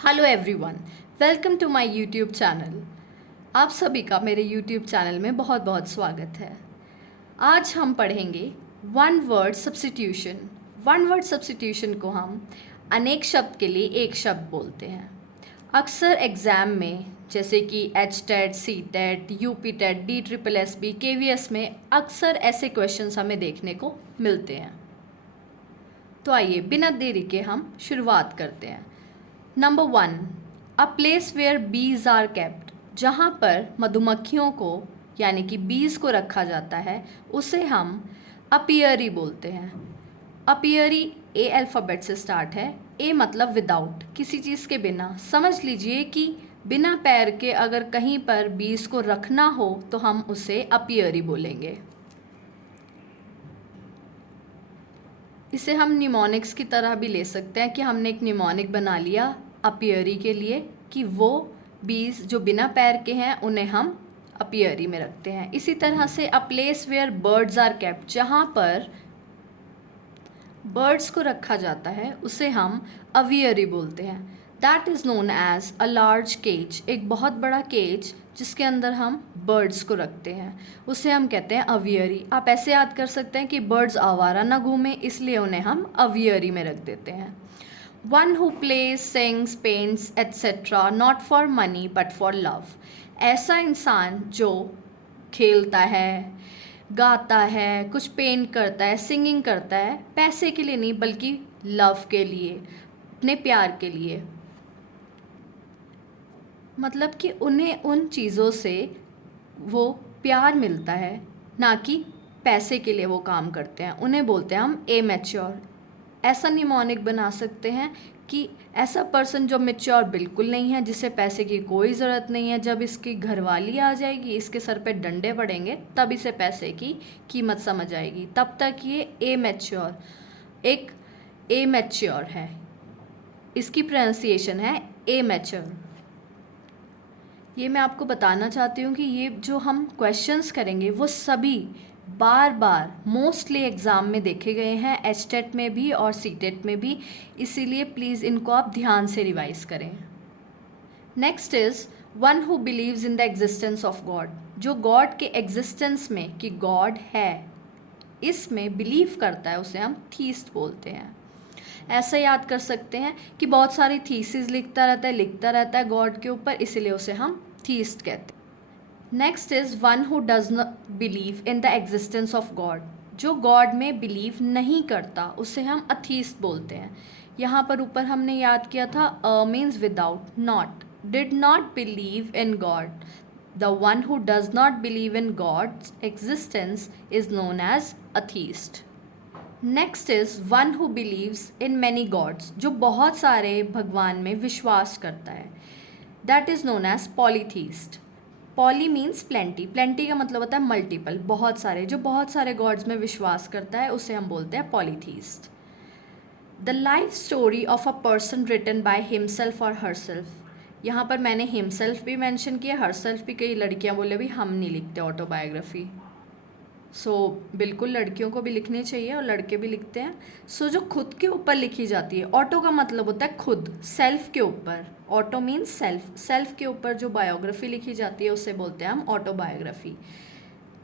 Hello everyone, welcome to my YouTube channel. आप सभी का मेरे यूट्यूब चैनल में बहुत बहुत स्वागत है। आज हम पढ़ेंगे one word substitution. One word substitution को हम अनेक शब्द के लिए एक शब्द बोलते हैं। अक्सर एग्ज़ाम में जैसे कि H TET, C TET, U P TET, D triple S B, K V S में अक्सर ऐसे क्वेश्चंस हमें देखने को मिलते हैं। तो आइए बिना देरी के हम शुरुआत करते हैं। Number 1, a place where bees are kept. जहाँ पर मधुमक्खियों को यानी कि बीज को रखा जाता है उसे हम अपियरी बोलते हैं। अपियरी ए अल्फ़ाबेट से स्टार्ट है। ए मतलब विदाउट, किसी चीज़ के बिना। समझ लीजिए कि बिना पैर के अगर कहीं पर बीज को रखना हो तो हम उसे अपियरी बोलेंगे। इसे हम निमोनिक्स की तरह भी ले सकते हैं कि हमने एक निमोनिक बना लिया अपियरी के लिए कि वो बीज जो बिना पैर के हैं उन्हें हम अपियरी में रखते हैं। इसी तरह से a place where birds are kept, जहाँ पर बर्ड्स को रखा जाता है उसे हम अवियरी बोलते हैं। That is known as a large cage. एक बहुत बड़ा केज जिसके अंदर हम बर्ड्स को रखते हैं उसे हम कहते हैं अवियरी। आप ऐसे याद कर सकते हैं कि बर्ड्स आवारा ना घूमें, इसलिए उन्हें हम अवियरी में रख देते हैं। One who plays, sings, paints etcetera not for money but for love. ऐसा इंसान जो खेलता है, गाता है, कुछ पेंट करता है, सिंगिंग करता है, पैसे के लिए नहीं बल्कि लव के लिए, अपने प्यार के लिए। मतलब कि उन्हें उन चीज़ों से वो प्यार मिलता है, ना कि पैसे के लिए वो काम करते हैं। उन्हें बोलते हैं हम ए मैच्योर। ऐसा निमोनिक बना सकते हैं कि ऐसा पर्सन जो मैच्योर बिल्कुल नहीं है, जिसे पैसे की कोई ज़रूरत नहीं है, जब इसकी घरवाली आ जाएगी, इसके सर पे डंडे पड़ेंगे, तब इसे पैसे की कीमत समझ आएगी। तब तक ये ए मैच्योर, एक ए मैच्योर है। इसकी प्रोनाउंसिएशन है ए मैच्योर। ये मैं आपको बताना चाहती हूँ कि ये जो हम क्वेश्चंस करेंगे वो सभी बार बार मोस्टली एग्ज़ाम में देखे गए हैं, एच टेट में भी और सी टेट में भी, इसीलिए प्लीज़ इनको आप ध्यान से रिवाइज करें। Next is one who believes in the existence of God. जो गॉड के एग्जिस्टेंस में, कि गॉड है, इसमें बिलीव करता है उसे हम थीस्ट बोलते हैं। ऐसा याद कर सकते हैं कि बहुत सारी थीसिस लिखता रहता है गॉड के ऊपर, इसीलिए उसे हम थीस्ट कहते हैं। Next is one who does not believe in the existence of God. जो गॉड में बिलीव नहीं करता उसे हम अथीस्ट बोलते हैं। यहाँ पर ऊपर हमने याद किया था a means without, not, did not believe in God. The one who does not believe in God's existence is known as atheist. Next is one who believes in many gods. जो बहुत सारे भगवान में विश्वास करता है, that is known as polytheist. Poly means plenty, plenty का मतलब होता है मल्टीपल, बहुत सारे। जो बहुत सारे गॉड्स में विश्वास करता है उसे हम बोलते हैं polytheist. The life story of a person written by himself और हरसेल्फ। यहाँ पर मैंने हिमसेल्फ भी मेंशन किया, हरसेल्फ भी। कई लड़कियाँ बोले भी हम नहीं लिखते ऑटोबायोग्राफी। बिल्कुल लड़कियों को भी लिखनी चाहिए और लड़के भी लिखते हैं। जो खुद के ऊपर लिखी जाती है, ऑटो का मतलब होता है खुद, सेल्फ के ऊपर। ऑटो मीन्स सेल्फ, सेल्फ के ऊपर जो बायोग्राफी लिखी जाती है उसे बोलते हैं हम autobiography.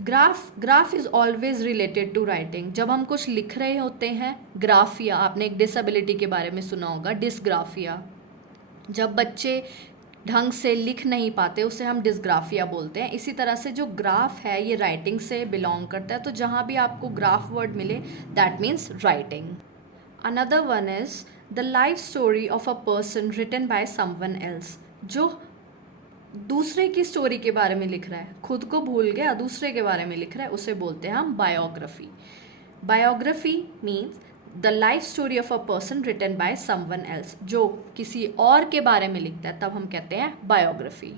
Graph is always related to writing. जब हम कुछ लिख रहे होते हैं, ग्राफिया, आपने एक डिसेबिलिटी के बारे में सुना होगा, डिसग्राफिया। जब बच्चे ढंग से लिख नहीं पाते उसे हम डिसग्राफिया बोलते हैं। इसी तरह से जो ग्राफ है ये राइटिंग से बिलोंग करता है, तो जहाँ भी आपको ग्राफ वर्ड मिले that means writing. Another one is the life story of a person written by someone else. जो दूसरे की स्टोरी के बारे में लिख रहा है, खुद को भूल गया, दूसरे के बारे में लिख रहा है, उसे बोलते हैं हम biography. Biography means the life story of a person written by someone else. जो किसी और के बारे में लिखता है तब हम कहते हैं biography.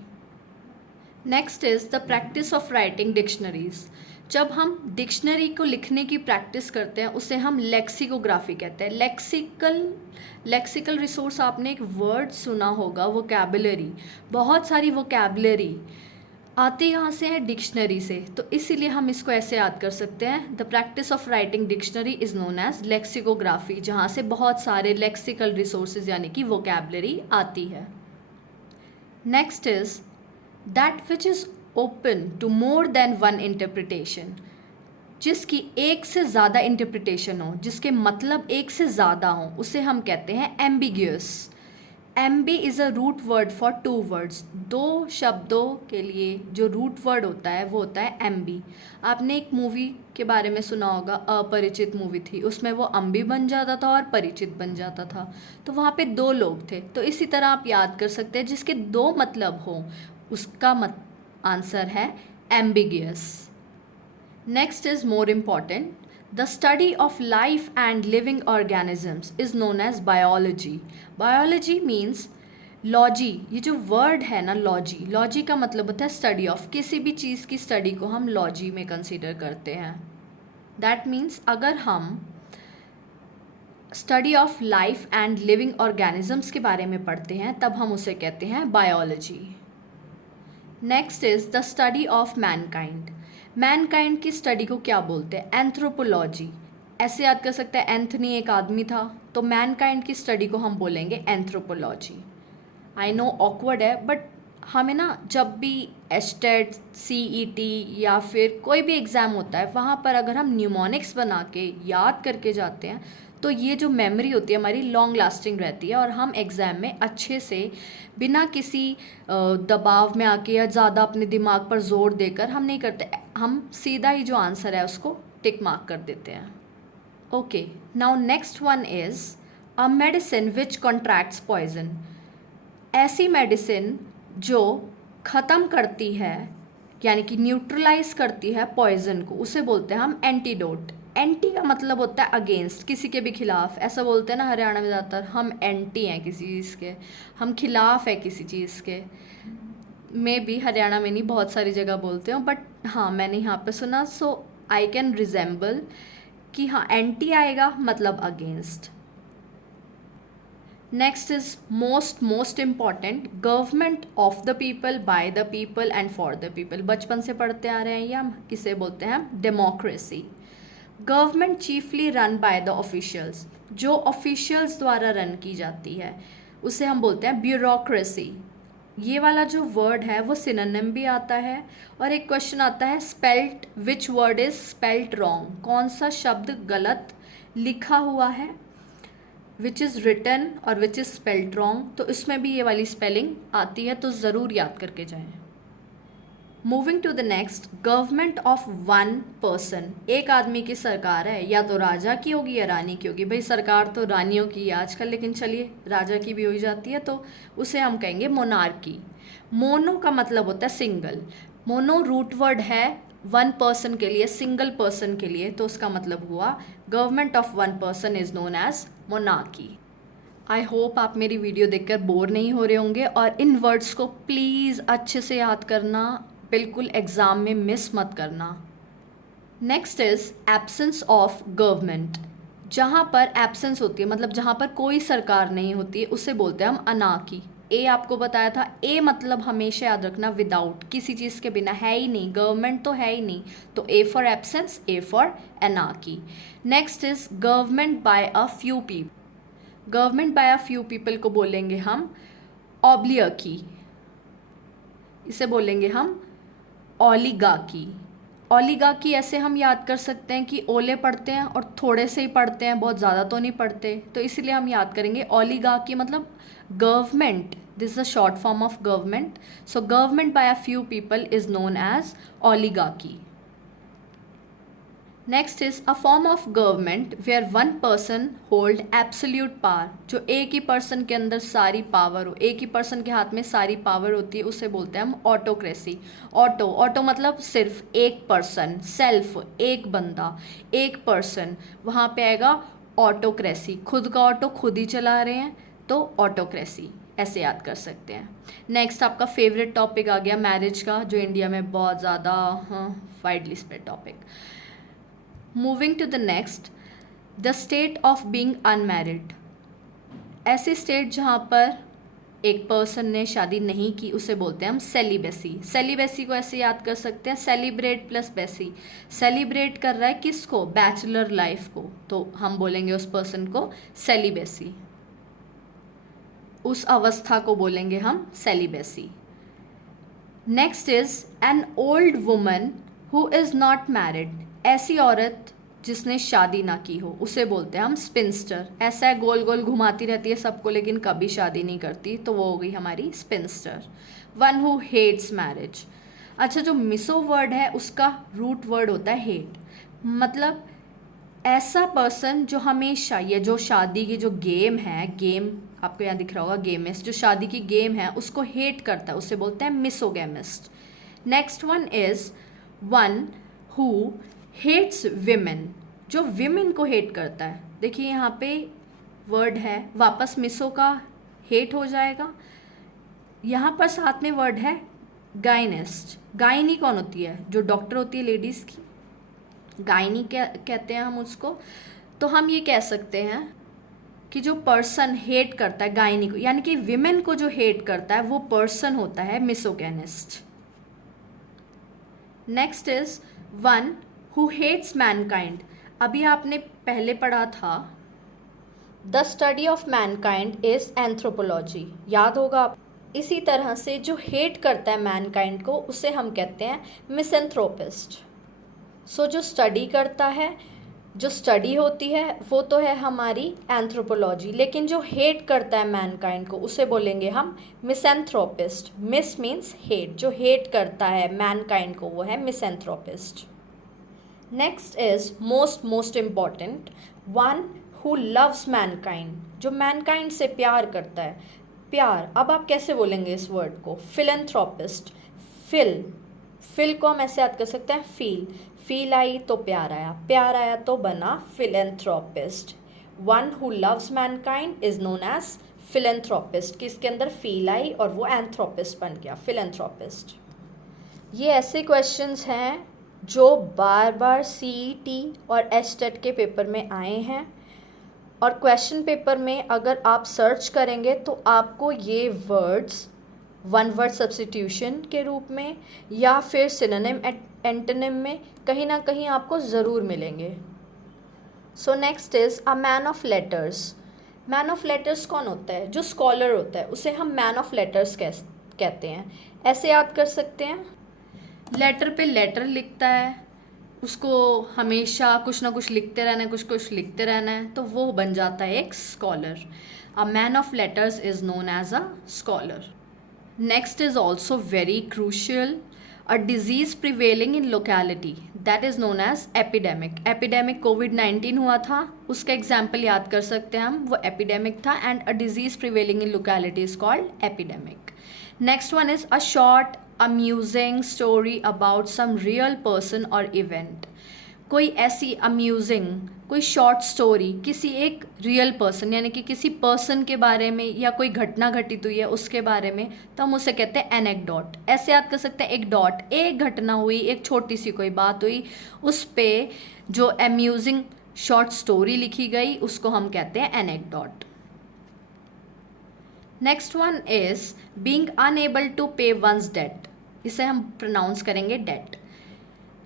Next is the practice of writing dictionaries. जब हम डिक्शनरी को लिखने की प्रैक्टिस करते हैं उसे हम लेक्सिकोग्राफी कहते हैं। लेक्सिकल रिसोर्स, आपने एक वर्ड सुना होगा वोकैबुलरी, बहुत सारी वोकैबुलरी आते यहाँ से है डिक्शनरी से, तो इसीलिए हम इसको ऐसे याद कर सकते हैं, the practice of writing dictionary is known as lexicography, जहाँ से बहुत सारे लेक्सिकल रिसोर्सेज यानी कि वोकैबलरी आती है। Next is that which is open to more than one interpretation, जिसकी एक से ज़्यादा इंटरप्रिटेशन हो, जिसके मतलब एक से ज़्यादा हो, उसे हम कहते हैं ambiguous. Ambi is a root word for two words, दो शब्दों के लिए जो रूट वर्ड होता है वो होता है एम्बी। आपने एक मूवी के बारे में सुना होगा, अपरिचित मूवी थी, उसमें वो अम्बी बन जाता था और परिचित बन जाता था, तो वहाँ पे दो लोग थे। तो इसी तरह आप याद कर सकते हैं जिसके दो मतलब हो, उसका आंसर है ambiguous. Next is more important. The study of life and living organisms is known as biology. Biology means logy, ये जो वर्ड है ना लॉजी, लॉजी का मतलब होता है स्टडी ऑफ, किसी भी चीज़ की स्टडी को हम लॉजी में कंसीडर करते हैं। दैट मीन्स अगर हम study of life and living organisms के बारे में पढ़ते हैं तब हम उसे कहते हैं biology. Next is the study of Mankind. Mankind की स्टडी को क्या बोलते हैं? एंथ्रोपोलॉजी। ऐसे याद कर सकते हैं, एंथनी एक आदमी था, तो मैनकाइंड की स्टडी को हम बोलेंगे एंथ्रोपोलॉजी। आई नो ऑकवर्ड है, बट हमें ना जब भी एस्टेट, सीईटी या फिर कोई भी एग्ज़ाम होता है, वहाँ पर अगर हम न्यूमोनिक्स बना के याद करके जाते हैं तो ये जो मेमोरी होती है हमारी लॉन्ग लास्टिंग रहती है, और हम एग्ज़ाम में अच्छे से बिना किसी दबाव में आके या ज़्यादा अपने दिमाग पर जोर देकर हम नहीं करते, हम सीधा ही जो आंसर है उसको टिक मार्क कर देते हैं। Okay, now next one is a medicine which contracts poison. ऐसी मेडिसिन जो ख़त्म करती है यानी कि न्यूट्रलाइज करती है पॉइजन को, उसे बोलते हैं हम एंटीडोट। एंटी का मतलब होता है अगेंस्ट, किसी के भी खिलाफ। ऐसा बोलते हैं ना हरियाणा में ज़्यादातर, हम एंटी हैं किसी चीज़ के, हम खिलाफ है किसी चीज़ के। मैं भी हरियाणा में नहीं, बहुत सारी जगह बोलते हो, बट हाँ मैंने यहाँ पे सुना, सो आई कैन रिजेंबल कि हाँ एंटी आएगा मतलब against. Next is most important, government of the people, by the people and for the people. बचपन से पढ़ते आ रहे हैं ये हम, इसे बोलते हैं democracy. Government chiefly run by the officials, जो ऑफिशियल्स द्वारा रन की जाती है उसे हम बोलते हैं ब्यूरोक्रेसी। ये वाला जो वर्ड है वो सिनोनिम भी आता है, और एक क्वेश्चन आता है spelt, which word is spelt wrong, कौन सा शब्द गलत लिखा हुआ है, विच इज़ रिटन और विच इज़ स्पेल्ट रॉन्ग, तो इसमें भी ये वाली स्पेलिंग आती है, तो ज़रूर याद करके जाएं। Moving to the next, government of one person, एक आदमी की सरकार है, या तो राजा की होगी या रानी की होगी। भाई सरकार तो रानियों की है आजकल, लेकिन चलिए राजा की भी हो जाती है, तो उसे हम कहेंगे मोनार्की। मोनो का मतलब होता है सिंगल, मोनो रूट वर्ड है वन पर्सन के लिए, सिंगल पर्सन के लिए, तो उसका मतलब हुआ government of one person is known as monarchy. I hope आप मेरी वीडियो देखकर बोर नहीं हो रहे होंगे, और इन वर्ड्स को प्लीज़ अच्छे से याद करना, बिल्कुल एग्ज़ाम में मिस मत करना। Next is absence of government. जहाँ पर एब्सेंस होती है मतलब जहाँ पर कोई सरकार नहीं होती है उसे बोलते हैं हम अनाकी। ए आपको बताया था, ए मतलब हमेशा याद रखना विदाउट, किसी चीज़ के बिना, है ही नहीं, गवर्नमेंट तो है ही नहीं, तो A for absence, A for अनाकी। Next is government by a few people. Government by a few people को बोलेंगे हम ऑब्लियकी, इसे बोलेंगे हम ओलिगाकी। ओलिगाकी ऐसे हम याद कर सकते हैं कि ओले पढ़ते हैं और थोड़े से ही पढ़ते हैं, बहुत ज़्यादा तो नहीं पढ़ते, तो इसलिए हम याद करेंगे ओलिगाकी मतलब government, this is a short form of government, so government by a few people is known as oligarchy. Next is a form of government where one person hold absolute power, जो एक ही person के अंदर सारी power हो, एक ही person के हाथ में सारी पावर होती है, उसे बोलते हैं हम ऑटोक्रेसी। ऑटो मतलब सिर्फ एक पर्सन, सेल्फ एक बंदा, एक पर्सन, वहाँ पे आएगा ऑटोक्रेसी, खुद का ऑटो खुद ही चला रहे हैं, तो ऑटोक्रेसी ऐसे याद कर सकते हैं। नेक्स्ट आपका फेवरेट टॉपिक आ गया मैरिज का, जो इंडिया में बहुत ज़्यादा widely spread topic. Moving to the next, the state of being unmarried. ऐसी स्टेट जहाँ पर एक पर्सन ने शादी नहीं की उसे बोलते हैं हम सेलिबेसी। सेलिबेसी को ऐसे याद कर सकते हैं, सेलिब्रेट प्लस बेसी। सेलिब्रेट कर रहा है किसको? बैचलर लाइफ को, तो हम बोलेंगे उस पर्सन को सेलिबेसी। उस अवस्था को बोलेंगे हम celibacy. Next is an old woman who is not married. ऐसी औरत जिसने शादी ना की हो उसे बोलते हैं हम स्पिंस्टर। ऐसा है, गोल गोल घुमाती रहती है सबको लेकिन कभी शादी नहीं करती, तो वो हो गई हमारी spinster. One who hates marriage. अच्छा, जो मिसो वर्ड है उसका रूट वर्ड होता है हेट, मतलब ऐसा पर्सन जो हमेशा, ये जो शादी की जो गेम है, गेम आपको यहाँ दिख रहा होगा गेमिस्ट, जो शादी की गेम है उसको हेट करता है उसे बोलते हैं misogamist. Next one is one who hates women. जो विमेन को हेट करता है, देखिए यहाँ पे वर्ड है, वापस मिसो का हेट हो जाएगा। यहाँ पर साथ में वर्ड है गायनिस्ट। गायनी कौन होती है? जो डॉक्टर होती है लेडीज़ की, गायनी कहते हैं हम उसको। तो हम ये कह सकते हैं कि जो पर्सन हेट करता है गायनी को, यानी कि विमेन को जो हेट करता है वो पर्सन होता है misogynist. Next is one who hates mankind. अभी आपने पहले पढ़ा था the study of mankind is anthropology, याद होगा आप। इसी तरह से जो हेट करता है मैनकाइंड को उसे हम कहते हैं मिसेंथ्रोपिस्ट। सो जो स्टडी करता है, जो स्टडी होती है वो तो है हमारी एंथ्रोपोलॉजी, लेकिन जो हेट करता है मैनकाइंड को उसे बोलेंगे हम मिसेंथ्रोपिस्ट। मिस मीन्स हेट, जो हेट करता है मैनकाइंड को वो है misanthropist. Next is most important, one who loves mankind. जो मैनकाइंड से प्यार करता है, प्यार, अब आप कैसे बोलेंगे इस वर्ड को? फिलेंथ्रोपिस्ट। फिल को हम ऐसे याद कर सकते हैं फील आई तो प्यार आया, प्यार आया तो बना philanthropist. One who loves mankind is known as philanthropist, कि इसके अंदर फील आई और वो एंथ्रोपिस्ट बन गया, फिलेंथ्रोपिस्ट। ये ऐसे क्वेश्चंस हैं जो बार बार CET और STET के पेपर में आए हैं, और क्वेश्चन पेपर में अगर आप सर्च करेंगे तो आपको ये वर्ड्स वन वर्ड सब्स्टिट्यूशन के रूप में या फिर सिनोनिम एंटोनिम में कहीं ना कहीं आपको ज़रूर मिलेंगे। So next is a man of letters. Man of letters कौन होता है? जो स्कॉलर होता है उसे हम मैन ऑफ लेटर्स कहते हैं। ऐसे याद कर सकते हैं, लेटर पे लेटर लिखता है, उसको हमेशा कुछ ना कुछ लिखते रहना है, कुछ लिखते रहना है, तो वो बन जाता है एक scholar. A man of letters is known as a scholar. Next is also very crucial, a disease prevailing in locality that is known as epidemic. Epidemic COVID-19 हुआ था, उसका एग्जाम्पल याद कर सकते हैं हम, वो epidemic था, and a disease prevailing in locality is called epidemic. Next one is a short amusing story about some real person or event. कोई ऐसी अम्यूजिंग, कोई शॉर्ट स्टोरी किसी एक रियल पर्सन, यानी कि किसी पर्सन के बारे में या कोई घटना घटित हुई है उसके बारे में, तो हम उसे कहते हैं एनेक्डोट। ऐसे याद कर सकते हैं, एक डॉट, एक घटना हुई, एक छोटी सी कोई बात हुई, उस पे जो अम्यूजिंग शॉर्ट स्टोरी लिखी गई उसको हम कहते हैं anecdote. Next one is being unable to pay one's debt. इसे हम प्रोनाउंस करेंगे डेट।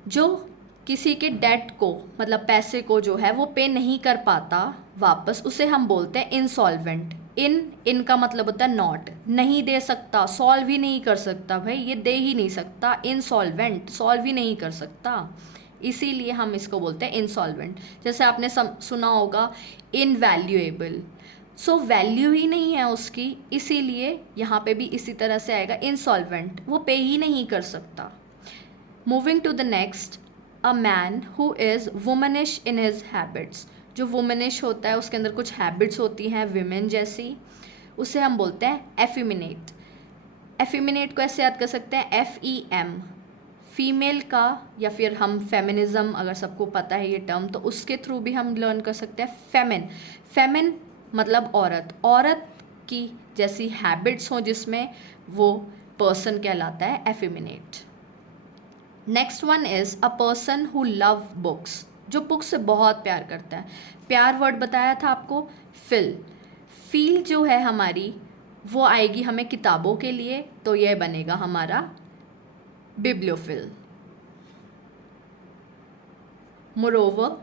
जो किसी के डेट को, मतलब पैसे को जो है वो पे नहीं कर पाता वापस, उसे हम बोलते हैं इंसॉल्वेंट। इन का मतलब होता है नॉट, नहीं दे सकता, सॉल्व ही नहीं कर सकता, भाई ये दे ही नहीं सकता, इंसॉल्वेंट, सॉल्व ही नहीं कर सकता, इसीलिए हम इसको बोलते हैं इंसॉल्वेंट। जैसे आपने सुना होगा इनवैल्यूएबल, सो वैल्यू ही नहीं है उसकी, इसीलिए यहाँ पे भी इसी तरह से आएगा इंसॉल्वेंट, वो पे ही नहीं कर सकता। Moving to the next, a man who is womanish in his habits. जो वुमनिश होता है उसके अंदर कुछ हैबिट्स होती हैं विमेन जैसी, उसे हम बोलते हैं एफिमिनेट। एफिमिनेट को ऐसे याद कर सकते हैं FEM, फीमेल का, या फिर हम फेमिनिज्म, अगर सबको पता है ये टर्म तो उसके थ्रू भी हम लर्न कर सकते हैं। फेमिन मतलब औरत की जैसी हैबिट्स हों जिसमें वो पर्सन कहलाता है effeminate. Next one is a person who love books. जो बुक्स से बहुत प्यार करता है। प्यार वर्ड बताया था आपको, फील जो है हमारी, वो आएगी हमें किताबों के लिए, तो यह बनेगा हमारा bibliophile. Moreover,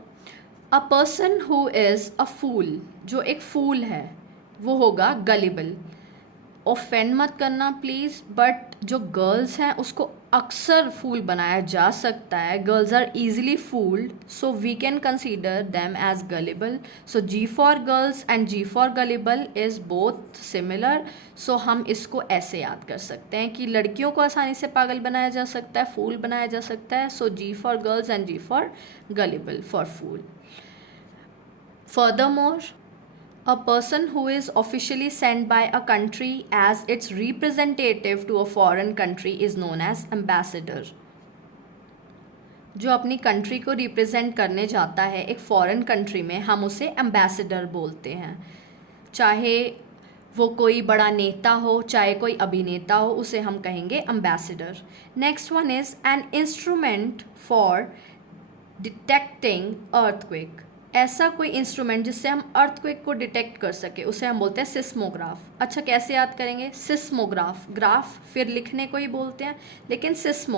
a person who is a fool, जो एक फूल है वो होगा गलिबल। ऑफेंड मत करना प्लीज़, बट जो गर्ल्स हैं उसको अक्सर फूल बनाया जा सकता है। Girls are easily fooled, so we can consider them as gullible. So G for girls and G for gullible is both similar. सो हम इसको ऐसे याद कर सकते हैं कि लड़कियों को आसानी से पागल बनाया जा सकता है, फूल बनाया जा सकता है। So G for girls and G for gullible for fool. Furthermore, a person who is officially sent by a country as its representative to a foreign country is known as ambassador. जो अपनी country को represent करने जाता है एक foreign country में, हम उसे एम्बेसडर बोलते हैं। चाहे वो कोई बड़ा नेता हो, चाहे कोई अभिनेता हो, उसे हम कहेंगे ambassador. Next one is an instrument for detecting earthquake. ऐसा कोई इंस्ट्रूमेंट जिससे हम अर्थक्वेक को डिटेक्ट कर सके, उसे हम बोलते हैं सिस्मोग्राफ। अच्छा, कैसे याद करेंगे? सिस्मोग्राफ, ग्राफ फिर लिखने को ही बोलते हैं, लेकिन सिस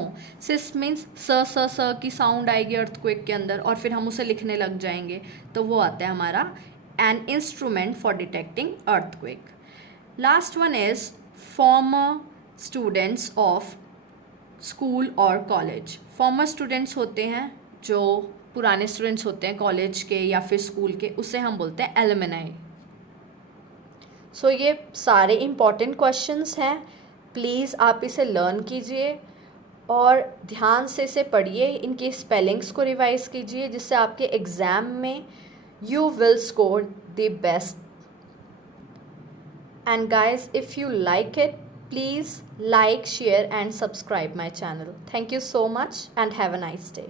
मीन्स स की साउंड आएगी अर्थक्वेक के अंदर और फिर हम उसे लिखने लग जाएंगे, तो वो आता है हमारा an instrument for detecting earthquake. Last one is farmer students of school और कॉलेज। फॉर्मर स्टूडेंट्स होते हैं जो पुराने स्टूडेंट्स होते हैं कॉलेज के या फिर स्कूल के, उसे हम बोलते हैं एलुमनाई। सो ये सारे इम्पॉर्टेंट क्वेश्चंस हैं, प्लीज़ आप इसे लर्न कीजिए और ध्यान से इसे पढ़िए, इनकी स्पेलिंग्स को रिवाइज कीजिए, जिससे आपके एग्ज़ाम में you will score the best. And guys, if you like it, please like, share and subscribe my channel. Thank you so much and have a nice day.